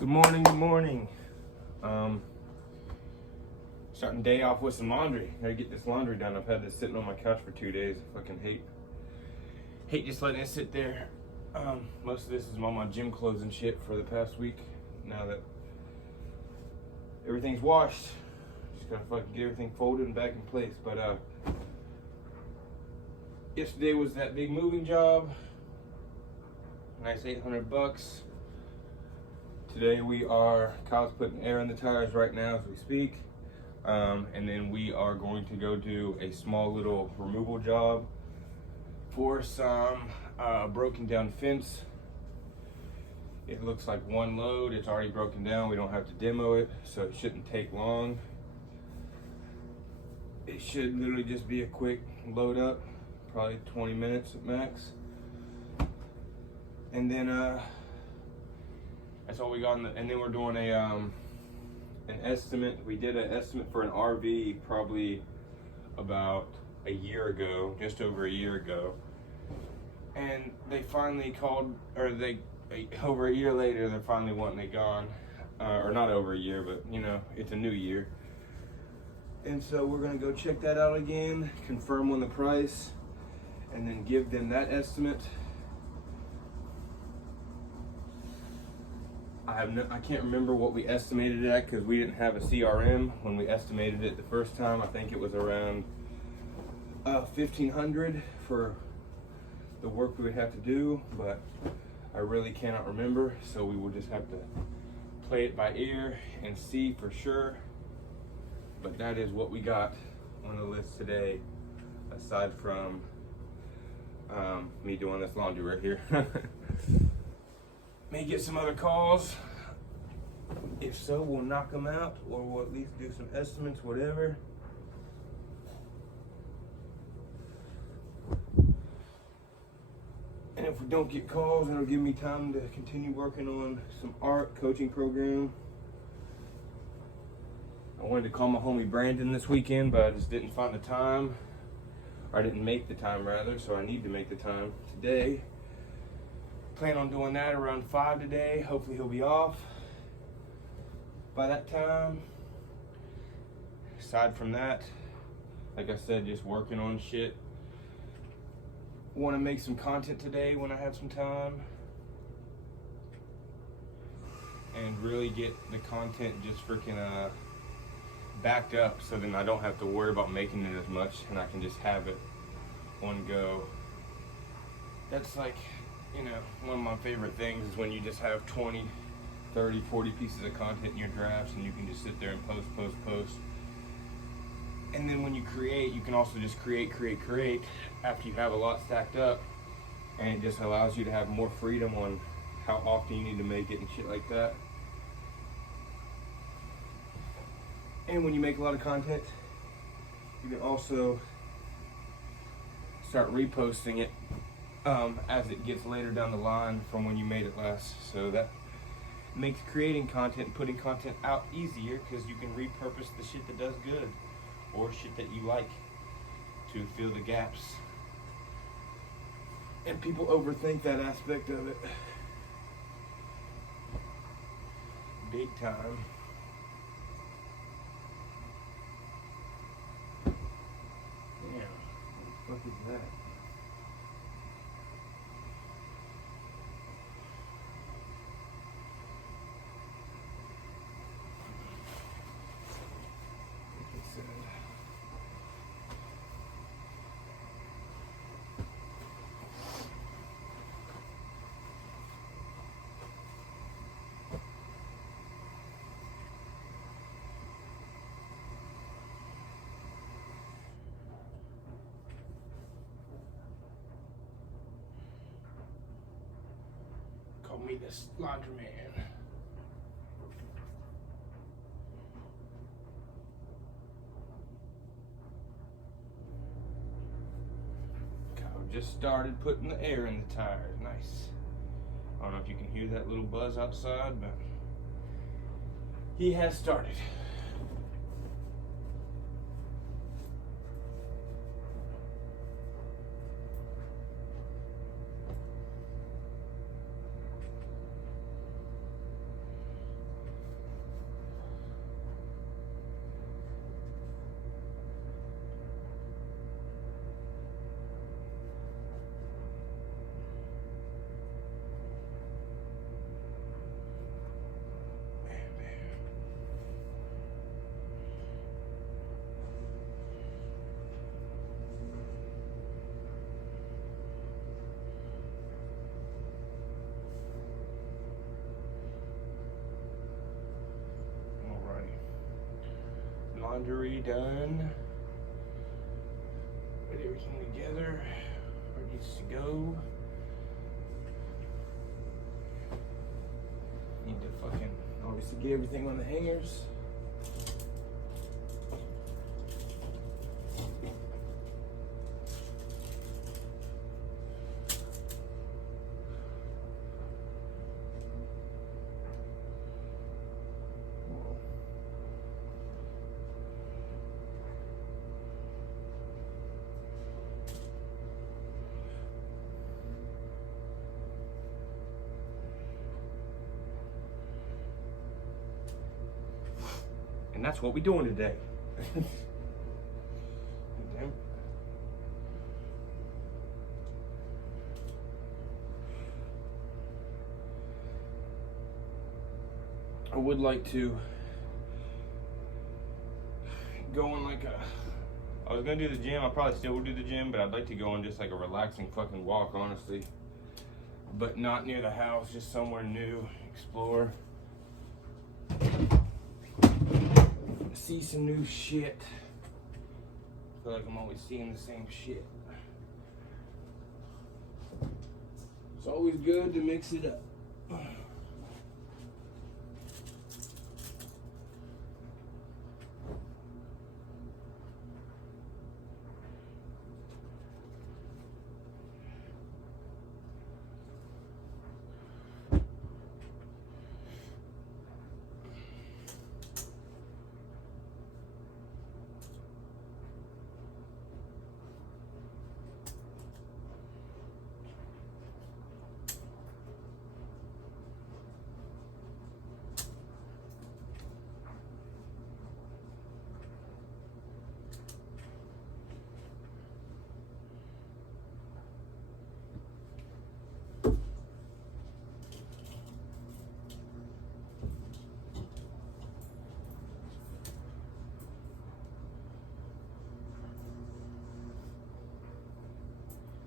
Good morning, good morning. Starting the day off with some laundry. Gotta get this laundry done. I've had this sitting on my couch for 2 days. I fucking hate just letting it sit there. Most of this is all my gym clothes and shit for the past week. Now that everything's washed, just gotta fucking get everything folded and back in place. But yesterday was that big moving job. Nice $800. Today Kyle's putting air in the tires right now as we speak. And then we are going to go do a small little removal job for some broken down fence. It looks like one load. It's already broken down. We don't have to demo it, so it shouldn't take long. It should literally just be a quick load up, probably 20 minutes at max. And then that's all we got. And then we're doing an estimate. We did an estimate for an RV probably about a year ago, just over a year ago. And they finally called, or over a year later, they're finally wanting it gone. Or not over a year, but you know, it's a new year. And so we're gonna go check that out again, confirm on the price, and then give them that estimate. I can't remember what we estimated it at because we didn't have a CRM when we estimated it the first time. I think it was around $1,500 for the work we would have to do, but I really cannot remember, so we will just have to play it by ear and see for sure. But that is what we got on the list today, aside from me doing this laundry right here. May get some other calls. If so, we'll knock them out, or we'll at least do some estimates, whatever. And if we don't get calls, it'll give me time to continue working on some art coaching program. I wanted to call my homie Brandon this weekend, but I just didn't find the time. Or I didn't make the time, rather, so I need to make the time today. Plan on doing that around 5 today. Hopefully he'll be off by that time. Aside from that, like I said, just working on shit. Want to make some content today when I have some time, and really get the content just freaking backed up, so then I don't have to worry about making it as much, and I can just have it on go. That's like, you know, one of my favorite things is when you just have 20, 30, 40 pieces of content in your drafts, and you can just sit there and post. And then when you create, you can also just create after you have a lot stacked up, and it just allows you to have more freedom on how often you need to make it and shit like that. And when you make a lot of content, you can also start reposting it as it gets later down the line from when you made it last. So that makes creating content and putting content out easier, because you can repurpose the shit that does good, or shit that you like, to fill the gaps. And people overthink that aspect of it. Big time. Damn, what the fuck is that? Call me this laundroman. Kyle just started putting the air in the tires. Nice. I don't know if you can hear that little buzz outside, but he has started. laundry done. Put everything together where it needs to go. Need to fucking obviously get everything on the hangers. And that's what we're doing today. I would like to go on like a, I was gonna do the gym, I probably still will do the gym, but I'd like to go on just like a relaxing fucking walk, honestly. But not near the house, just somewhere new, explore. See some new shit. I feel like I'm always seeing the same shit. It's always good to mix it up.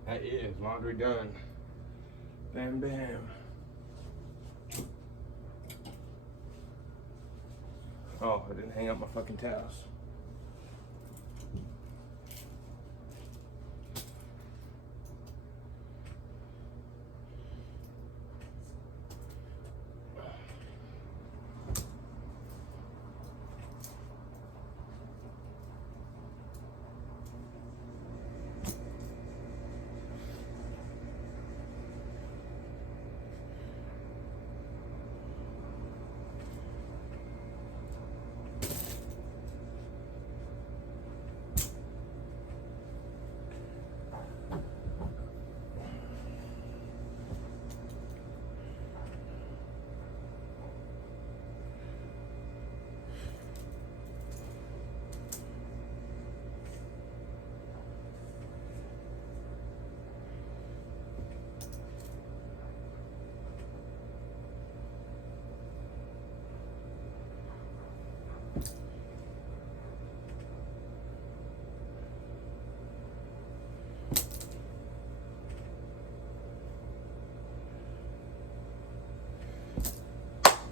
That is laundry done. Bam, bam. Oh, I didn't hang up my fucking towels.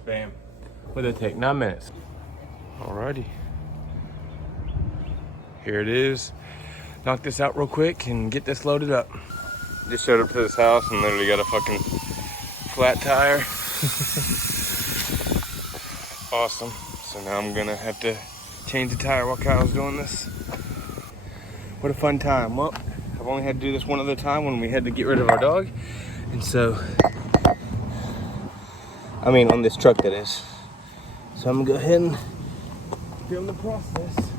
Bam. Would that take 9 minutes? Alrighty. Here it is. Knock this out real quick and get this loaded up. Just showed up to this house and literally got a fucking flat tire. Awesome. So now I'm gonna have to change the tire while Kyle's doing this. What a fun time. Well, I've only had to do this one other time when we had to get rid of our dog. And so, I mean, on this truck that is. So I'm gonna go ahead and film the process.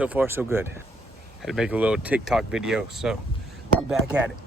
so far so good. Had to make a little TikTok video, so we'll be back at it.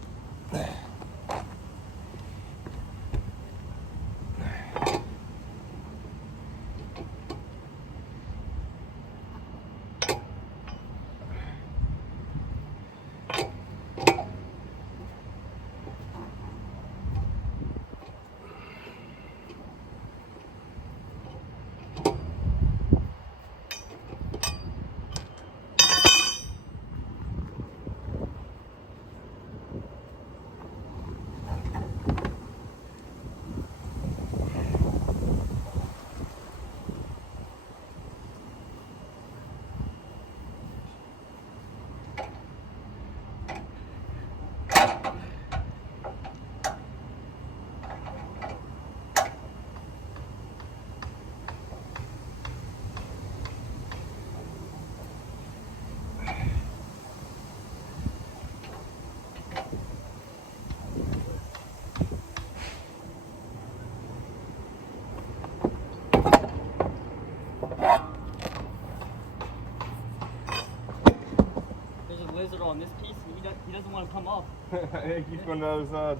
Lizard on this piece, and he doesn't want to come off. Hey, keep on the other side.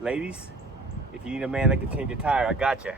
Ladies, if you need a man that can change a tire, I got you.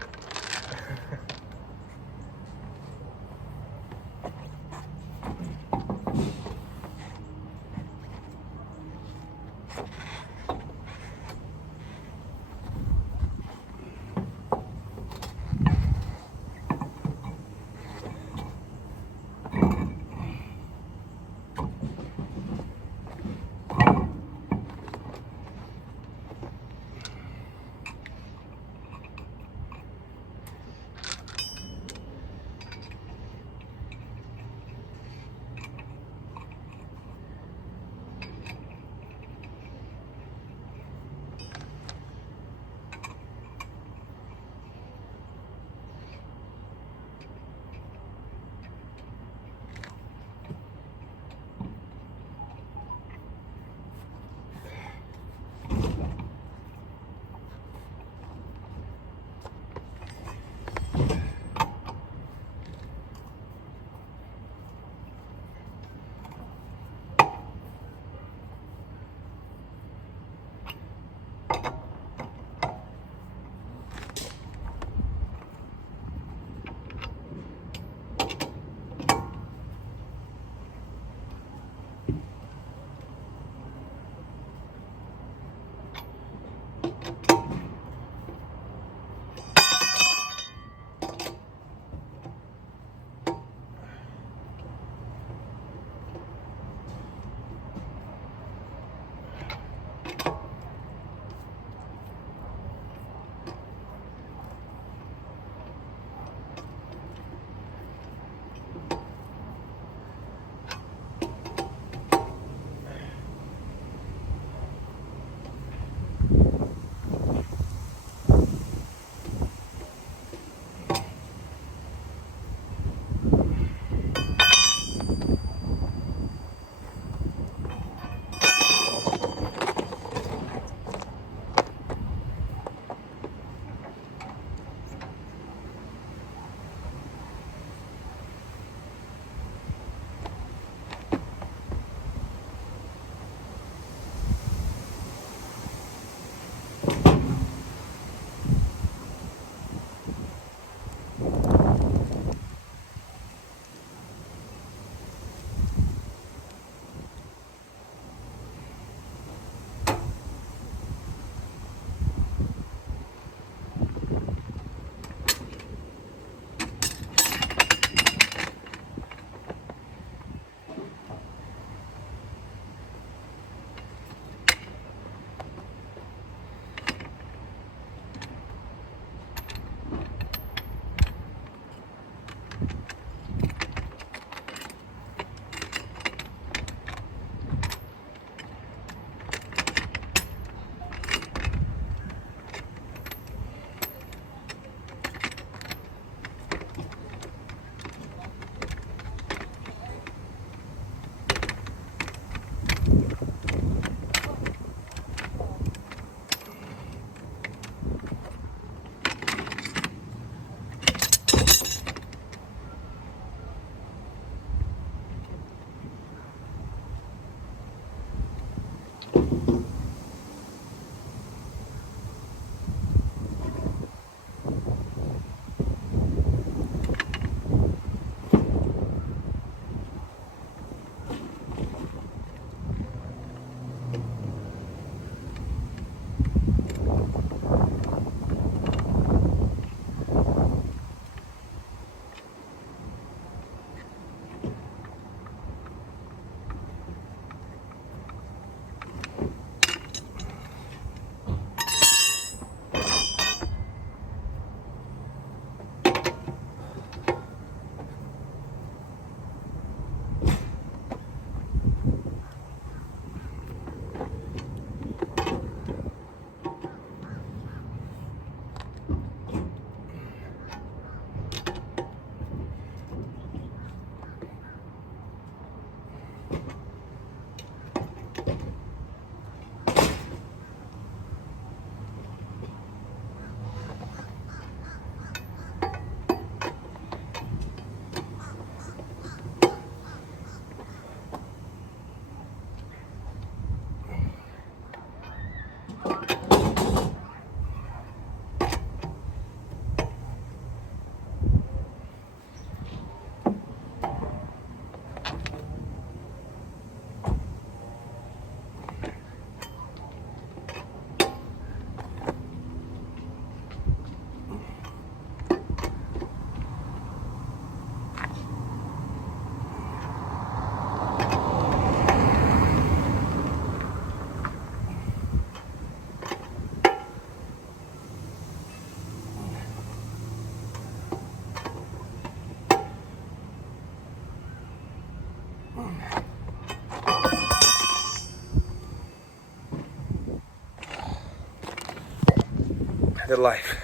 Good life.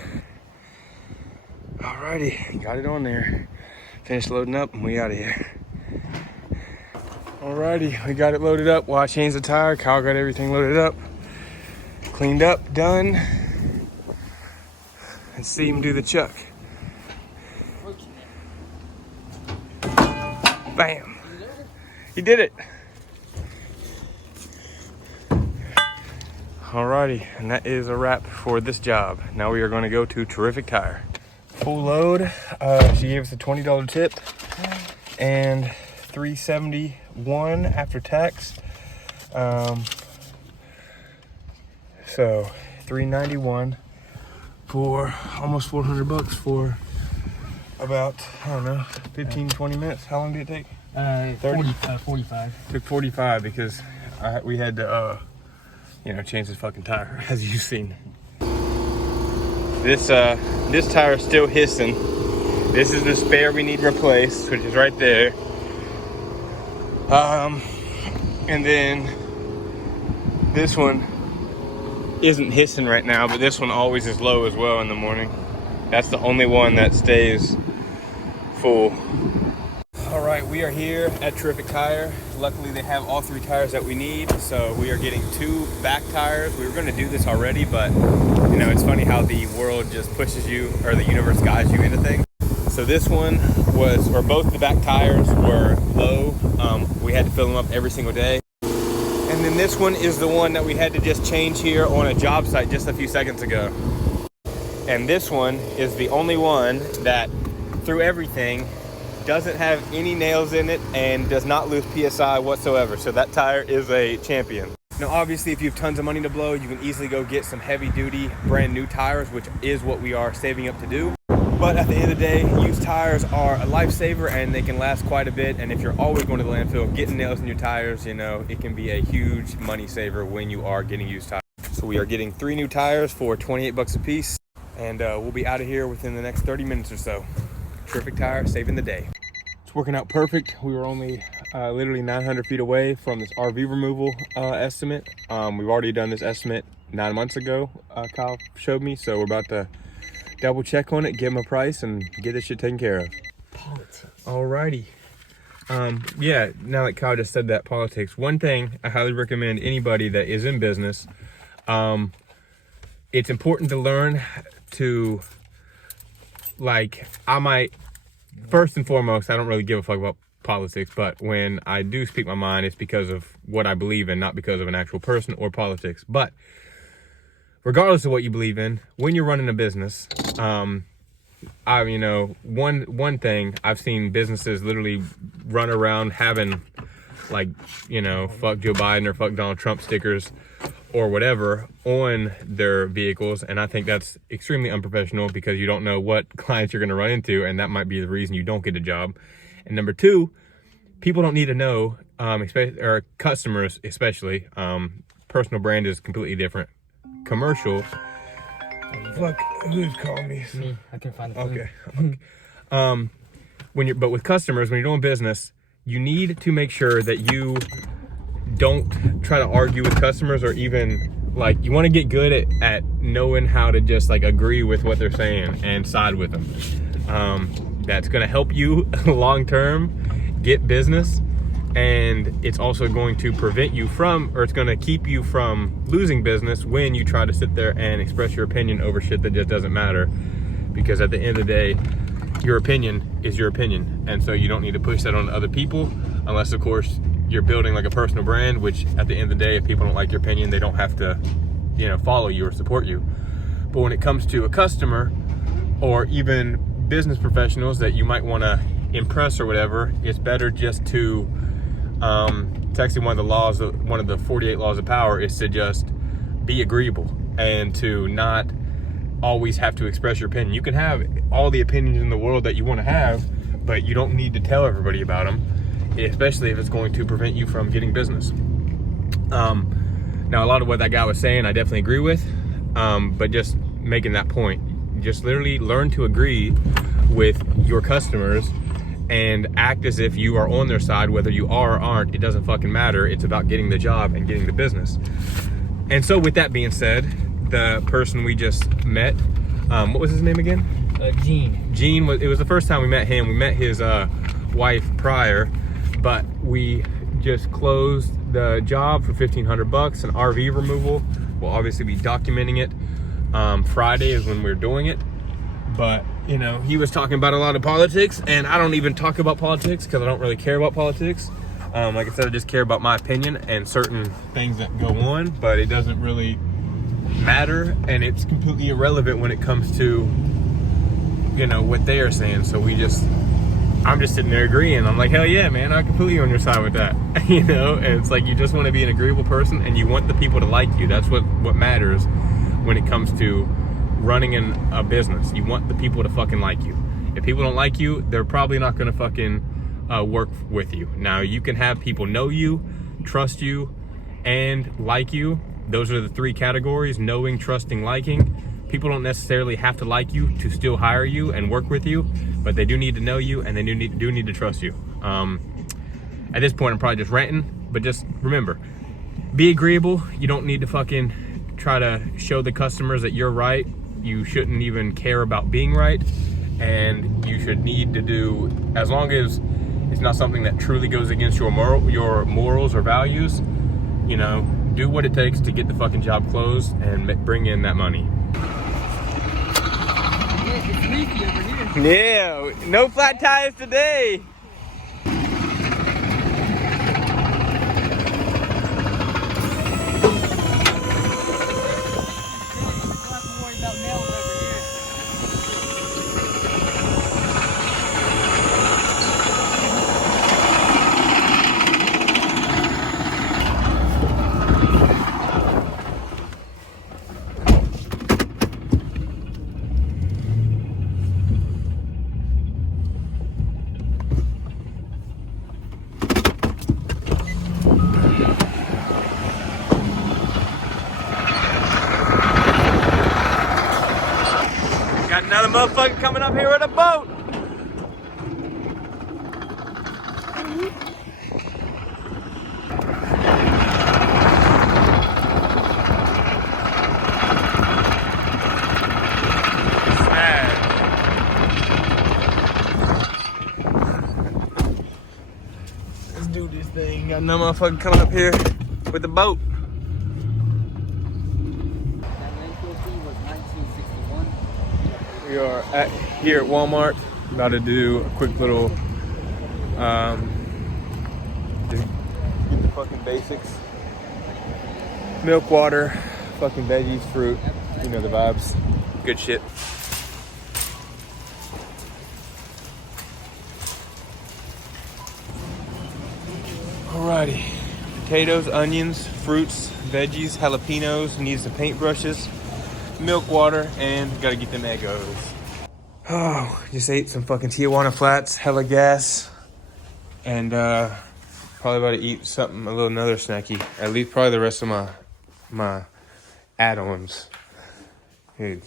Alrighty, got it on there. Finished loading up and we out of here. Alrighty, we got it loaded up. While I changed the tire, Kyle got everything loaded up, cleaned up, done. Let's see him do the chuck. Bam. He did it. Alrighty, and that is a wrap for this job. Now we are going to go to Terrific Tire. Full load. She gave us a $20 tip and $371 after tax. So $391 for almost $400 for about, I don't know, 15, 20 minutes. How long did it take? 45. Took 45 because we had to, change this fucking tire, as you've seen. This tire is still hissing. This is the spare we need replaced, which is right there. And then this one isn't hissing right now, but this one always is low as well in the morning. That's the only one that stays full. All right, we are here at Terrific Tire. Luckily, they have all 3 tires that we need, so we are getting 2 back tires. We were going to do this already, but it's funny how the world just pushes you, or the universe guides you into things. So this one both the back tires were low. We had to fill them up every single day. And then this one is the one that we had to just change here on a job site just a few seconds ago. And this one is the only one that, through everything, doesn't have any nails in it and does not lose PSI whatsoever. So that tire is a champion. Now, obviously, if you have tons of money to blow, you can easily go get some heavy duty, brand new tires, which is what we are saving up to do. But at the end of the day, used tires are a lifesaver and they can last quite a bit. And if you're always going to the landfill, getting nails in your tires, it can be a huge money saver when you are getting used tires. So we are getting 3 new tires for 28 bucks a piece. And we'll be out of here within the next 30 minutes or so. Terrific Tire, saving the day. It's working out perfect. We were only literally 900 feet away from this RV removal estimate. We've already done this estimate 9 months ago, Kyle showed me. So we're about to double check on it, give him a price, and get this shit taken care of. Politics. Alrighty. Yeah, now that Kyle just said that, politics. One thing I highly recommend anybody that is in business, it's important to learn to, first and foremost, I don't really give a fuck about politics, but when I do speak my mind, it's because of what I believe in, not because of an actual person or politics. But regardless of what you believe in, when you're running a business, one thing, I've seen businesses literally run around having fuck Joe Biden or fuck Donald Trump stickers or whatever on their vehicles. And I think that's extremely unprofessional because you don't know what clients you're going to run into, and that might be the reason you don't get a job. And number 2, people don't need to know, or customers especially, personal brand is completely different. Commercial, fuck, who's calling me? Me, I can find the food. Okay. But with customers, when you're doing business, you need to make sure that you don't try to argue with customers, or even you want to get good at knowing how to just agree with what they're saying and side with them. That's going to help you long term get business, and it's also going to prevent you from, or it's going to keep you from losing business when you try to sit there and express your opinion over shit that just doesn't matter. Because at the end of the day, your opinion is your opinion, and so you don't need to push that on other people, unless of course you're building a personal brand, which at the end of the day, if people don't like your opinion, they don't have to follow you or support you. But when it comes to a customer or even business professionals that you might want to impress or whatever, it's better just to it's actually one of the 48 laws of power is to just be agreeable and to not always have to express your opinion. You can have all the opinions in the world that you want to have, but you don't need to tell everybody about them, especially if it's going to prevent you from getting business. Now, a lot of what that guy was saying, I definitely agree with, but just making that point, just literally learn to agree with your customers and act as if you are on their side, whether you are or aren't. It doesn't fucking matter. It's about getting the job and getting the business. And so with that being said, the person we just met. What was his name again? Gene. Gene, it was the first time we met him. We met his wife prior, but we just closed the job for $1,500, an RV removal. We'll obviously be documenting it. Friday is when we're doing it. But, you know, he was talking about a lot of politics, and I don't even talk about politics because I don't really care about politics. Like I said, I just care about my opinion and certain things that go on, but it doesn't really matter, and it's completely irrelevant when it comes to, you know, what they are saying. So I'm just sitting there agreeing. I'm like, hell yeah, man, I'm completely on your side with that. You know, and it's like, you just want to be an agreeable person, and you want the people to like you. That's what matters when it comes to running a business. You want the people to fucking like you. If people don't like you, they're probably not going to fucking work with you. Now, you can have people know you, trust you, and like you. Those are the three categories: knowing, trusting, liking. People don't necessarily have to like you to still hire you and work with you, but they do need to know you, and they do need to trust you. At this point, I'm probably just ranting, but just remember, be agreeable. You don't need to fucking try to show the customers that you're right. You shouldn't even care about being right, and you should need to do, as long as it's not something that truly goes against your morals or values, you know, do what it takes to get the fucking job closed and bring in that money. It's leaky over here. Yeah, no flat tires today. Got another motherfucker coming up here with a boat. Let's do this thing. Got another motherfucker coming up here with the boat. We are here at Walmart, about to do a quick little, just get the fucking basics. Milk, water, fucking veggies, fruit, you know the vibes. Good shit. Alrighty, potatoes, onions, fruits, veggies, jalapenos, needs some paintbrushes, milk, water, and gotta get them Eggos. Oh, just ate some fucking Tijuana Flats, hella gas, and probably about to eat something, another snacky. At least probably the rest of my add-ons. Dude.